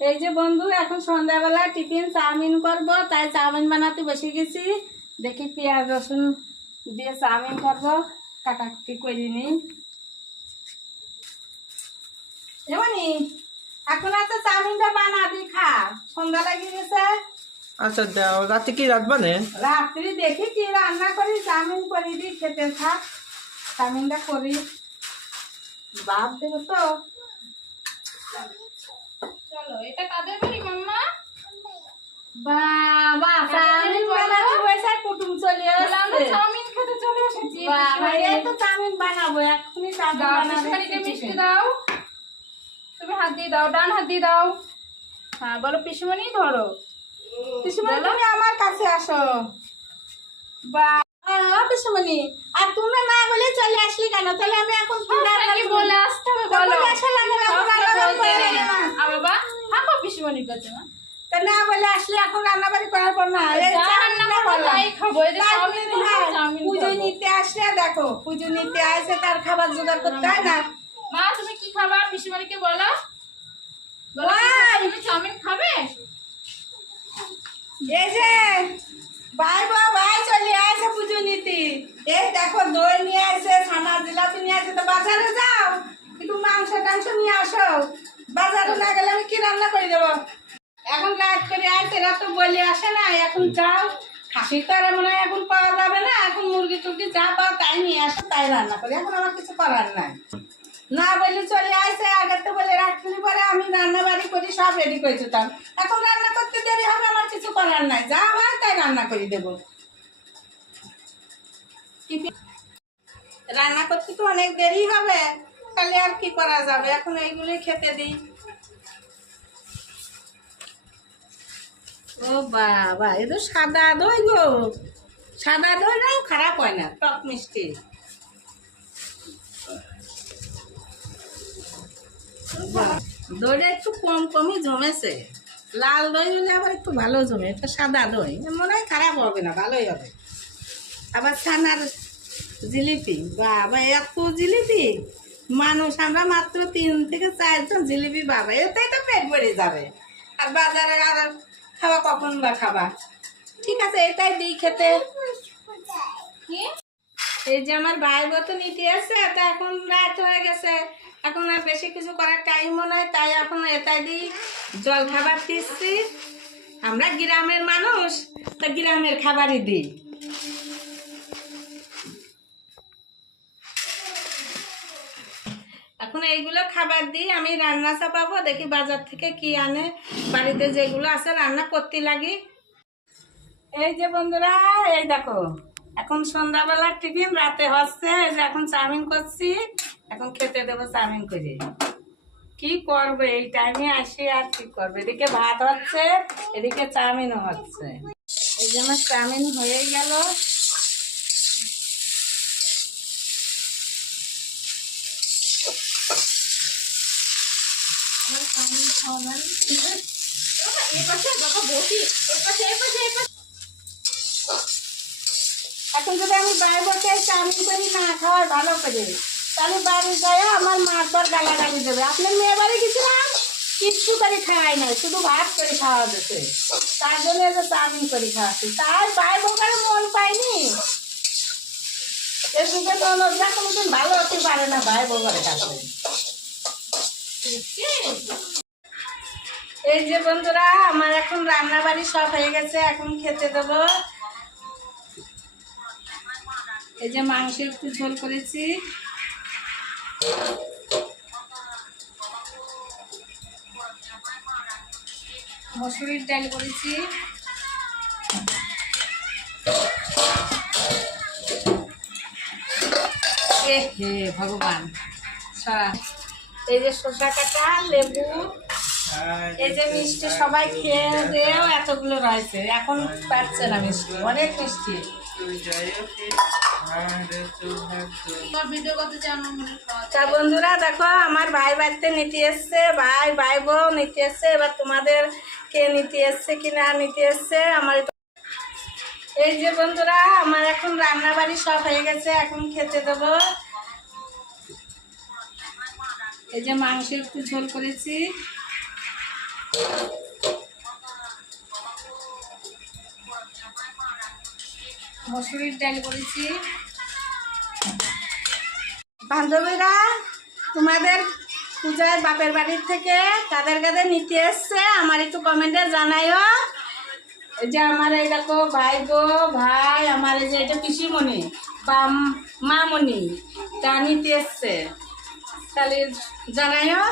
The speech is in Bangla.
এই যে বন্ধু, এখন সন্ধ্যাবেলা টিফিন চাউমিন করব, তাই চাউমিন বানাতে বসে গেছি। দেখি পেঁয়াজ রসুন দিয়ে চাউমিন করব, কাটাকুটি করে নিই। এমনি এখন আছে চাউমিনটা বানাবি, খা, সন্ধ্যা লাগিয়ে গেছে। আচ্ছা দাও, রাতে কি রাঁধবানে? রাত্রি দেখি কি রান্না করি, চাউমিন করে দিই, খেতে থাক। চাউমিনটা করি, বাপ দেবো তো। চলো, এটা কাদের বাড়ি মাম্মা? বাবা, চাউমিন বানাতে বসে কুটুম চলে আমরা আসছে। চাউমিন খেতে চলে এসেছি। বাবা, এই তো চাউমিন বানাবো, এখনই চাউমিন দাও, বানাবো। পিসিমণিকে মিষ্টি দাও। তুমি হাত দিয়ে দাও, ডান হাত দিয়ে দাও। হ্যাঁ বলো, পিসিমণি ধরো। পিসিমণি, তুমি আমার কাছে আসো। বাবা পিসিমণি, আর তুমি না বলে চলে আসলি কেন? তাহলে আমি এখন কি রান্না কি করবো? বলে আসতে হবে তা বলো। বলে আসা লাগে না, এখন রান্না বাড়ি বলতে করে নেই। না। বাবা থাকো পিসিমণির কাছে না। তা না বলে আসলে এখন রান্না বাড়ি করার পর না। এই যা চাউমিন রান্না করবো করলাম। তাই খাবো। এই যে তাই চাউমিন বলে খাবো, হ্যাঁ, চাউমিন পুজো খাবো। নিতে আসলে দেখো, পুজো নিতে আসে তার খাবার জোগাড় করতে হয় না। মা তুমি কি খাবা? পিসিমণিকে বলো। বলো, ওই! তুমি চাউমিন খাবে? এই যে ভাই ভাই চলে আসে পুজো নিতে। এই দেখো, দই নিয়ে আসে, ছানা জিলাপি নিয়ে আসে। তো বাজারে যাও, একটু মাংস টাংস নিয়ে আসো। বাজারে না গেলে আমি কি রান্না করে দেবো? এখন রাত করে আসে, এরা তো বলে আসে না। এখন যাও, খাসি তো আর মনে হয় এখন পাওয়া যাবে না। এখন মুরগি টুরগি যা পাও তাই নিয়ে আসো, তাই রান্না করি। এখন আমার কিছু করার নাই। না বলে চলে আসে, আগে তো বলে রাখলি পরে আমি রান্না বাড়ি করি, সব রেডি করে দিতাম। এখন রান্না করতে দেরি হবে, আমার কিছু করার নাই। যা হয় তাই রান্না করে দেবো। রান্না করতে তো অনেক দেরি হবে, তাহলে আর কি করা যাবে? এখন এইগুলোই খেতে দিই। ও বাবা, এ তো সাদা দই গো। সাদা দই নাও, খারাপ হয় না, টক মিষ্টি। দইটা একটু কম কমই জমেছে। লাল দই হলে আবার একটু ভালো জমে। এটা সাদা দই, মনে হয় খারাপ হবে না, ভালোই হবে। আবার ছানার জিলিপি, বাবা এত জিলিপি! মানুষ আমরা মাত্র 3 থেকে 4 জন, জিলিপি বাবা এতেই তো পেট ভরে যাবে। আর বাজারে আর খাওয়া কখন বা খাবা? ঠিক আছে, এটাই দিই খেতে। কি? এই যে আমার ভাই তো নিতে আসছে, তা এখন রাত হয়ে গেছে, এখন আর বেশি কিছু করার টাইমও নাই, তাই এখন এটাই দিই। জল খাবার দিচ্ছি, আমরা গ্রামের মানুষ, তা গ্রামের খাবারই দিই। এখন এইগুলো খাবার দিই, আমি রান্না চাপাবো। দেখি বাজার থেকে কি আনে, বাড়িতে যেগুলো আছে রান্না করতে লাগি। এই যে বন্ধুরা, এই দেখো, এখন সন্ধ্যাবেলা টিফিন রাতে হচ্ছে। এই যে এখন চাউমিন করছি, এখন খেতে দেবো চাউমিন করে। কি করবে এই টাইমে আসি, আর কি করবে? এদিকে ভাত হচ্ছে, এদিকে চাউমিনও হচ্ছে। এই যে আমার চাউমিন হয়ে গেল। আমার চাউমিন খাওয়া এই পাশে বাবা বসি, এই পাশে এই পাশে এই পাশে। এখন যদি আমি বাইরে বসে চাউমিন করি না খাওয়াই ভালো করে, তাহলে বাড়ি যায় আমার মার পর গালাগালি দেবে। আপনার মেয়ে বাড়ি গেছিলাম, কিচ্ছু করে খাওয়াই নাই, শুধু ভাত করে খাওয়া দিতে। তার জন্য যে চাউমিন করে খাওয়াচ্ছি, তাই বাইরে বোকারে মন পাইনি। এর দিকে তো লজ্জা কোনোদিন ভালো হতে পারে না ভাই বোকারে কাছে। এই যে বন্ধুরা, আমার এখন রান্না বাড়ি সব হয়ে গেছে, এখন খেতে দেবো। এই যে মাংস একটু ঝোল করেছি, মসুরির ডাল করেছি, এ হে ভগবান, এই যে শসা কাটা, লেবু, এই যে মিষ্টি। সবাই খেয়ে দেও, এতগুলো রয়েছে। এখন পাচ্ছে না মিষ্টি, অনেক মিষ্টি। ভিডিও করতে চাই আমার মনে হয়। তা বন্ধুরা দেখো, আমার ভাই বাড়িতে নিতে এসছে, ভাই বউ নিতে এসছে। এবার তোমাদের কে নিতে এসছে কি না নিতে এসছে আমার। এই যে বন্ধুরা, আমার এখন রান্না বাড়ি সব হয়ে গেছে, এখন খেতে দেবো। এই যে মাংস একটু ঝোল করেছি, মসুরির ডাল করেছি। বান্ধবীরা তোমাদের পূজায় বাপের বাড়ির থেকে কাদের কাদের নিতে এসছে আমার একটু কমেন্টে জানাইও। এই যে আমার এই দেখো ভাই গো ভাই, আমার এই যে এটা পিসিমণি বা মামনি তা নিতে এসছে, তাহলে জানাইও।